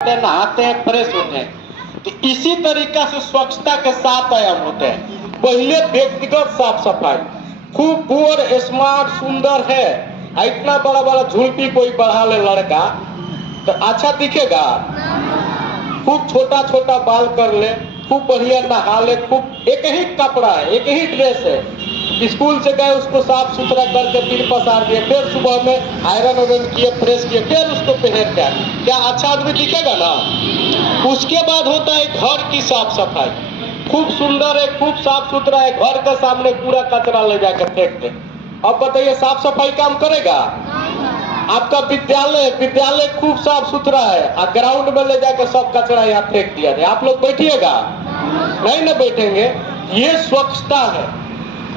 नहाते हैं, फ्रेश होते हैं। तो इसी तरीका से स्वच्छता के 7 आयाम होते हैं। पहले व्यक्तिगत साफ सफाई, खूब गोर स्मार्ट सुंदर है, इतना बड़ा बड़ा झुलपी कोई बढ़ा ले लड़का तो अच्छा दिखेगा। खूब छोटा छोटा बाल कर ले, खूब बढ़िया नहा ले, खूब एक ही कपड़ा है, एक ही ड्रेस है, स्कूल से गए उसको साफ सुथरा करके फिर पसार दिए, फिर सुबह में आयरन वायरन किए, फ्रेश किए, फिर उसको पहन के क्या अच्छा आदमी दिखेगा ना। उसके बाद होता है घर की साफ सफाई, खूब सुंदर है, खूब साफ सुथरा है, घर के सामने पूरा कचरा ले जाकर फेंक दे। अब बताइए साफ सफाई काम करेगा? आपका विद्यालय खूब साफ सुथरा है और ग्राउंड में ले जाकर सब कचरा यहाँ फेंक दिया जाए, आप लोग बैठिएगा? नहीं ना बैठेंगे। ये स्वच्छता है।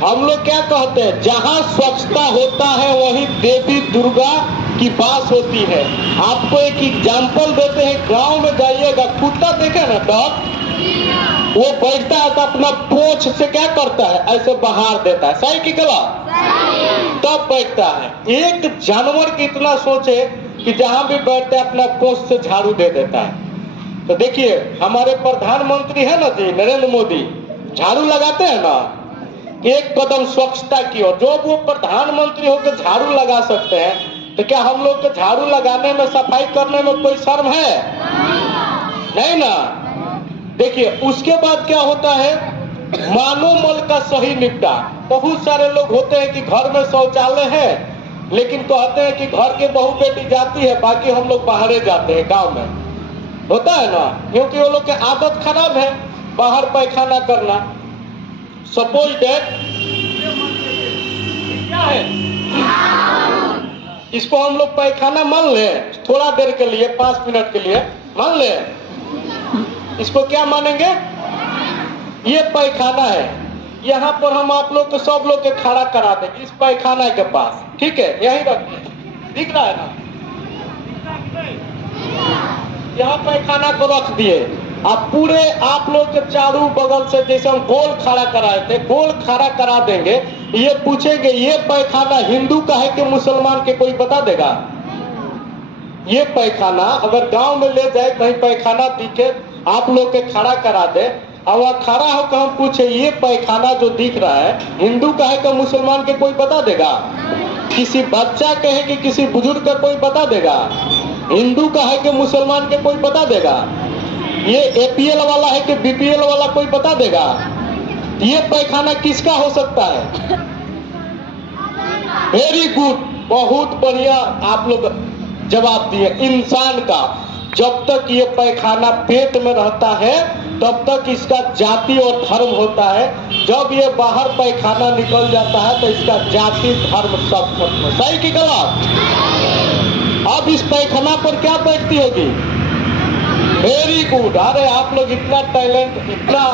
हम लोग क्या कहते हैं, जहाँ स्वच्छता होता है वहीं देवी दुर्गा की वास होती है। आपको एक एग्जाम्पल देते हैं, गांव में जाइएगा, कुत्ता देखे ना डॉग, वो बैठता है तो अपना पूंछ से क्या करता है, ऐसे बहार देता है, सही की गलत? तब बैठता है। एक जानवर की इतना सोचे कि जहां भी बैठते हैं अपना पूंछ से झाड़ू दे देता है। तो देखिए हमारे प्रधानमंत्री है ना जी, नरेंद्र मोदी, झाड़ू लगाते हैं ना, एक कदम स्वच्छता की ओर। जो वो प्रधानमंत्री होकर झाड़ू लगा सकते हैं तो क्या हम लोग के झाड़ू लगाने में, सफाई करने में कोई शर्म है? नहीं ना। देखिए उसके बाद क्या होता है, मानव मल का सही निपटान। बहुत सारे लोग होते हैं कि घर में शौचालय है लेकिन कहते हैं कि घर के बहू बेटी जाती है, बाकी हम लोग बाहर जाते हैं। गांव में होता है ना, क्योंकि वो लोग की आदत खराब है बाहर पैखाना करना। सपोज दैट क्या है, इसको हम लोग पैखाना मान ले, थोड़ा देर के लिए, 5 मिनट के लिए मान ले, इसको क्या मानेंगे? ये पैखाना है। यहाँ पर हम आप लोग को, सब लोग के खड़ा करा देंगे इस पैखाना के पास, ठीक है? यही रखिए, दिख रहा है ना, यहाँ पैखाना को रख दिए। आप पूरे आप लोग के चारों बगल से जैसे हम गोल खड़ा कराए थे, गोल खड़ा करा देंगे। ये पूछेंगे ये पैखाना हिंदू का है कि मुसलमान के, कोई बता देगा? ये पैखाना अगर गांव में ले जाए, कहीं पैखाना दिखे, आप लोग के खड़ा करा दे, और वह खड़ा होकर हम पूछे ये पैखाना जो दिख रहा है हिंदू का है कि मुसलमान के, कोई बता देगा? किसी बच्चा कहे कि किसी बुजुर्ग का, कोई बता देगा? हिंदू का है कि मुसलमान के, कोई बता देगा? ये एपीएल वाला है कि बीपीएल वाला, कोई बता देगा? ये पैखाना किसका हो सकता है? वेरी गुड, बहुत बढ़िया आप लोग जवाब दिए, इंसान का। जब तक ये पैखाना पेट में रहता है तब तक इसका जाति और धर्म होता है। जब ये बाहर पैखाना निकल जाता है तो इसका जाति धर्म सब खत्म। सही की गलत? अब इस पैखाना पर क्या बैठती होगी? Very good. अरे आप लोग इतना टैलेंट, इतना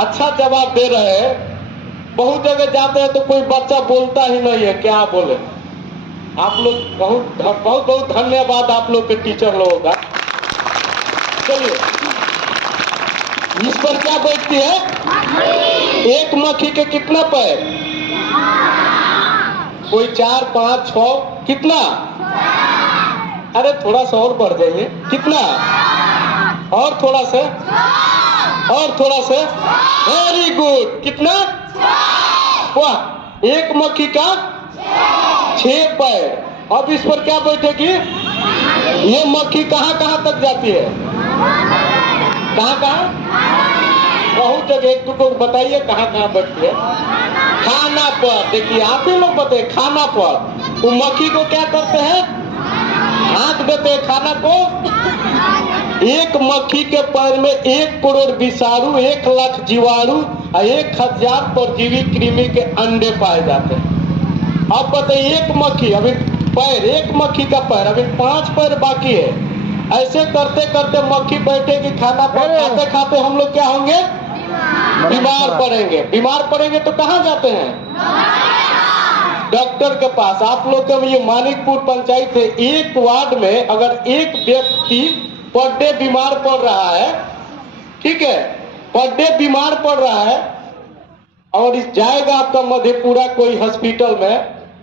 अच्छा जवाब दे रहे हैं। बहुत जगह जाते हैं तो कोई बच्चा बोलता ही नहीं है, क्या बोले। आप लोग बहुत बहुत बहुत धन्यवाद आप लोग के टीचर लोगों का। चलिए, इस पर क्या बैठती है? एक मक्खी के कितना पैर? कोई 4, 5, 6, कितना? अरे थोड़ा सा और बढ़ जाइए, कितना? और थोड़ा सा, और थोड़ा सा, वेरी गुड। कितना? वाह, एक मक्खी का 6 पैर। अब इस पर क्या बैठेगी? ये मक्खी कहाँ कहाँ तक जाती है? कहाँ कहाँ? बहुत जगह, एक दो को बताइए कहाँ कहाँ बैठती है? खाना पर। देखिए आप ही लोग बताइए, खाना पर वो मक्खी को क्या करते हैं? हाँक देते हैं खाना को। एक मक्खी के पैर में 1 करोड़ विषाणु, 1 लाख जीवाणु और 1000 परजीवी कृमि के अंडे पाए जाते हैं। अब बताइए, एक मक्खी अभी पैर, एक मक्खी का पैर, अभी 5 पैर बाकी है। ऐसे करते करते मक्खी बैठेगी खाना पर, खाते खाते हम लोग क्या होंगे? बीमार पड़ेंगे। बीमार पड़ेंगे तो कहाँ जाते हैं? डॉक्टर के पास। आप लोग का ये मानिकपुर पंचायत है, एक वार्ड में अगर एक व्यक्ति पर डे बीमार पड़ रहा है, ठीक है, पर डे बीमार पड़ रहा है और इस जाएगा आपका मधेपुरा कोई हॉस्पिटल में,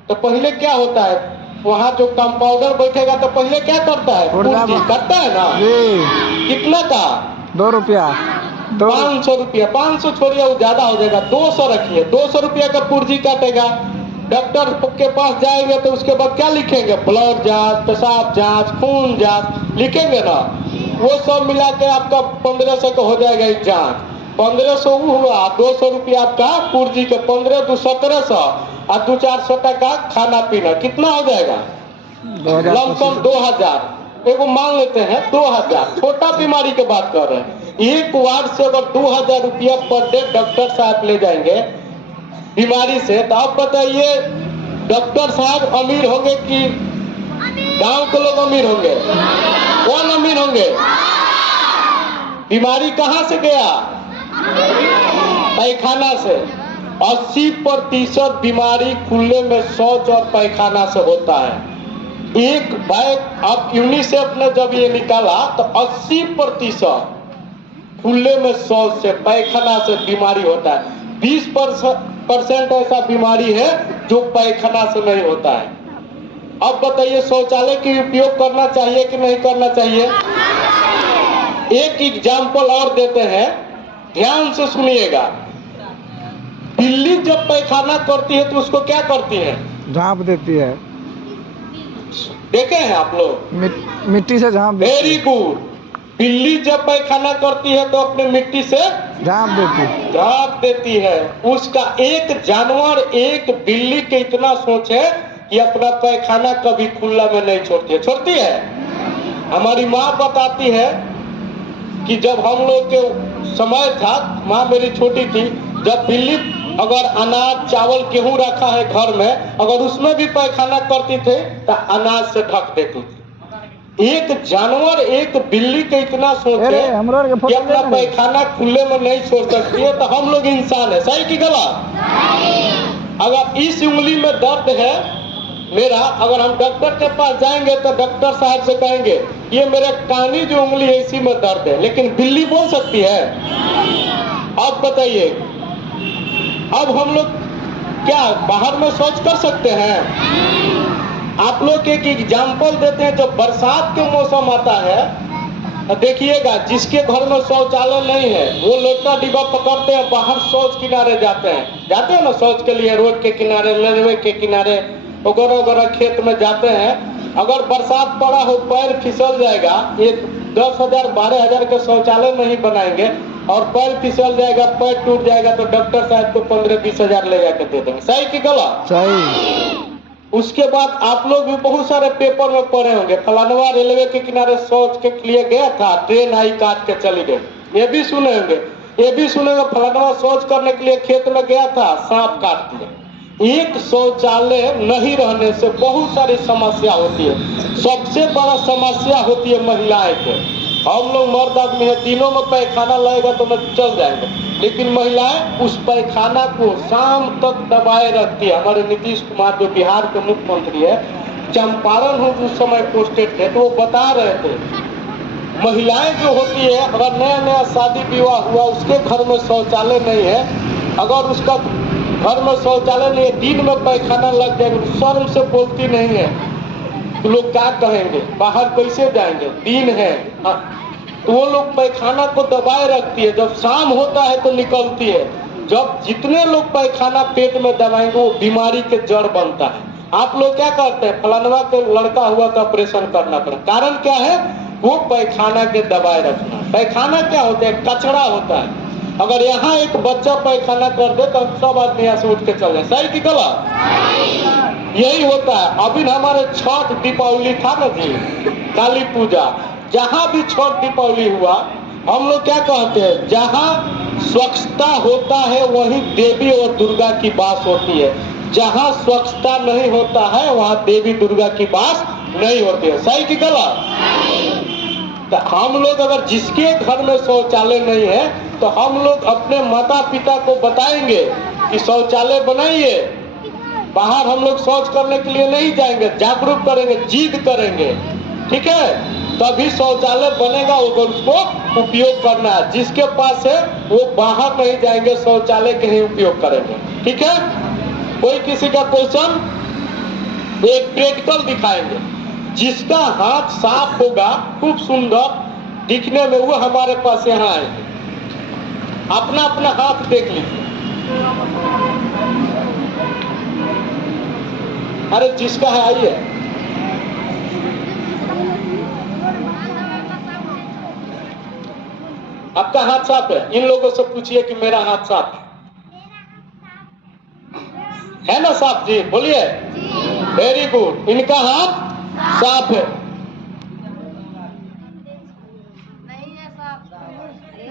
तो पहले क्या होता है? वहाँ जो कंपाउंडर बैठेगा तो पहले क्या करता है, पूर्ति करता है ना जी। कितना का, 2 रुपया, 500 रुपया। 500 छोड़िए, वो ज्यादा हो जाएगा, 200 रखिए। 200 रुपया का पूर्जी काटेगा। डॉक्टर के पास जाएंगे तो उसके बाद क्या लिखेंगे, ब्लड जांच, पेशाब जांच, खून जांच लिखेंगे ना। वो सब मिला के आपका 1500 का हो जाएगा एक जांच। 1500 हुआ, 200 रुपया आपका पूर्जी के, 15 2 1700 और 2-400 टका खाना पीना, कितना हो जाएगा, लमसम 2000। एगो मान लेते हैं 2000, छोटा बीमारी के बात कर रहे हैं। एक वार्ड से अगर 2000 रुपया पर डे डॉक्टर साहब ले जाएंगे बीमारी से, तो आप बताइए डॉक्टर साहब अमीर होंगे कि गांव के लोग अमीर होंगे? कौन अमीर होंगे? बीमारी कहां से गया, पैखाना से। 80% बीमारी खुले में शौच और पैखाना से होता है। एक बैग आप यूनिसेफ ने जब ये निकाला तो 80% खुले में शौच से, पैखाना से बीमारी होता है। 20% ऐसा बीमारी है जो पैखाना से नहीं होता है। अब बताइए शौचालय की उपयोग करना चाहिए कि नहीं करना चाहिए? एक एग्जाम्पल और देते हैं, ध्यान से सुनिएगा। बिल्ली जब पैखाना करती है तो उसको क्या करती है, झाँप देती है। देखे हैं आप लोग? मिट्टी से झाँप देती है। Very good. बिल्ली जब पैखाना करती है तो अपने मिट्टी से झाँप देती है। उसका एक जानवर, एक बिल्ली के इतना सोच है कि अपना पैखाना कभी खुला में नहीं छोड़ती है। छोड़ती है? हमारी माँ बताती है कि जब हम लोग के समय था, माँ मेरी छोटी थी, जब बिल्ली अगर अनाज चावल गेहूं रखा है घर में, अगर उसमें भी पैखाना करती थे तो अनाज से ढक देती थी। एक जानवर, एक बिल्ली के इतना सोच है कि अपना पैखाना खुले में नहीं छोड़ सकती है, तो हम लोग इंसान है। सही कि गलत? अगर इस उंगली में दर्द है मेरा, अगर हम डॉक्टर के पास जाएंगे तो डॉक्टर साहब से कहेंगे ये मेरे कानी जो उंगली है इसी में दर्द है, लेकिन बिल्ली बोल सकती है? अब बताइए, अब हम लोग क्या बाहर में शौच कर सकते हैं? आप लोग एक एग्जाम्पल देते हैं, जब बरसात के मौसम आता है देखिएगा, जिसके घर में शौचालय नहीं है वो लोटा डिब्बा पकड़ते हैं, बाहर शौच किनारे जाते हैं ना शौच के लिए, रोड के किनारे, रेलवे के किनारे वगैरह वगैरह, खेत में जाते हैं। अगर बरसात पड़ा हो, पैर फिसल जाएगा, ये 10,000 12,000 के शौचालय नहीं बनाएंगे और पैर फिसल जाएगा, पैर टूट जाएगा तो डॉक्टर साहब को 15-20 हजार ले जाकर दे देंगे। सही कि गलत? सही। उसके बाद आप लोग भी बहुत सारे पेपर में पढ़े होंगे, फलानवा रेलवे के किनारे शौच के लिए गया था, ट्रेन आई काट के चली गई। ये भी सुने होंगे, फलानवा शौच करने के लिए खेत में गया था, सांप काट दिया। एक शौचालय नहीं रहने से बहुत सारी समस्या होती है। सबसे बड़ा समस्या होती है महिलाएं के। हम लोग मर्द आदमी है, दिनों में पैखाना लगेगा तो मैं चल जाएंगे, लेकिन महिलाएं उस पैखाना को शाम तक दबाए रखती है। हमारे नीतीश कुमार जो बिहार के मुख्यमंत्री है, चंपारण हो उस समय पोस्टेड थे, तो वो बता रहे थे महिलाएं जो होती है, अगर नया नया शादी विवाह हुआ, उसके घर में शौचालय नहीं है, अगर उसका घर में शौचालय नहीं है, दिन में पैखाना लग जाएगा, शर्म से बोलती नहीं है, तो लोग क्या कहेंगे, बाहर कैसे जाएंगे, दिन है। तो वो लोग पैखाना को दबाए रखती है, जब शाम होता है तो निकलती है। जब जितने लोग पैखाना पेट में दबाएंगे वो बीमारी के जड़ बनता है। आप लोग क्या करते हैं, फलानवा के लड़का हुआ तो ऑपरेशन करना पड़ा, कारण क्या है, वो पैखाना के दबाए रखना। पैखाना क्या होता है, कचरा होता है। अगर यहाँ एक बच्चा पैखाना कर दे तो सब आदमी यहाँ से उठ के चल जाए। सही कि गलत? यही होता है। अभी हमारे छठ दीपावली था ना जी, काली पूजा, जहाँ भी छठ दीपावली हुआ, हम लोग क्या कहते हैं, जहाँ स्वच्छता होता है वहीं देवी और दुर्गा की वास होती है, जहाँ स्वच्छता नहीं होता है वहाँ देवी दुर्गा की वास नहीं होती है। सही कि गलत? तो हम लोग अगर जिसके घर में शौचालय नहीं है तो हम लोग अपने माता पिता को बताएंगे कि शौचालय बनाइए। बाहर हम लोग शौच करने के लिए नहीं जाएंगे, जागरूक करेंगे, जिद करेंगे, ठीक है, तभी शौचालय बनेगा, उसको उपयोग करना है। जिसके पास है वो बाहर नहीं जाएंगे, शौचालय के ही उपयोग करेंगे। ठीक है, कोई किसी का क्वेश्चन? एक प्रैक्टिकल दिखाएंगे। जिसका हाथ साफ होगा, खूब सुंदर दिखने में, वो हमारे पास यहाँ आएंगे। अपना अपना हाथ देख लीजिए। अरे जिसका है आइए। आपका हाथ साफ है? इन लोगों से पूछिए कि मेरा हाथ साफ है ना साफ जी? बोलिए। Very good. इनका हाथ साफ है।